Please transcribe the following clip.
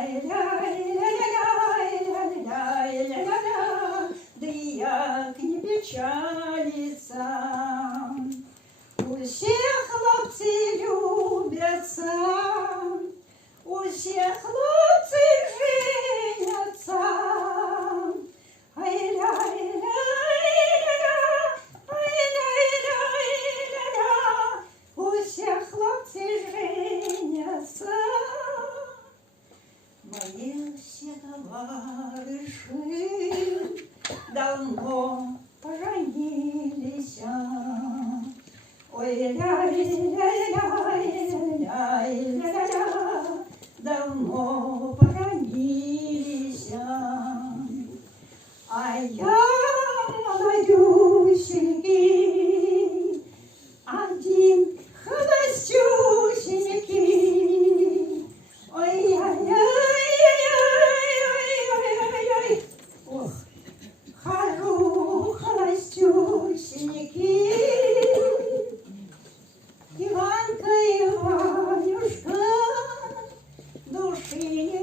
да як не печалиться. Усі хлопці любляться, усі хлопці женяться. Усі хлопці женяться. Мои все товарищи давно поженились. Ой, ля-ля-ля-ля-ля-ля-ля, давно поженились. А я молодюсенький, один холостюсенький. Ой-яй-яй-яй-яй-яй-яй, ох, хожу холостюсенький. Иванка, Иванюшка, души не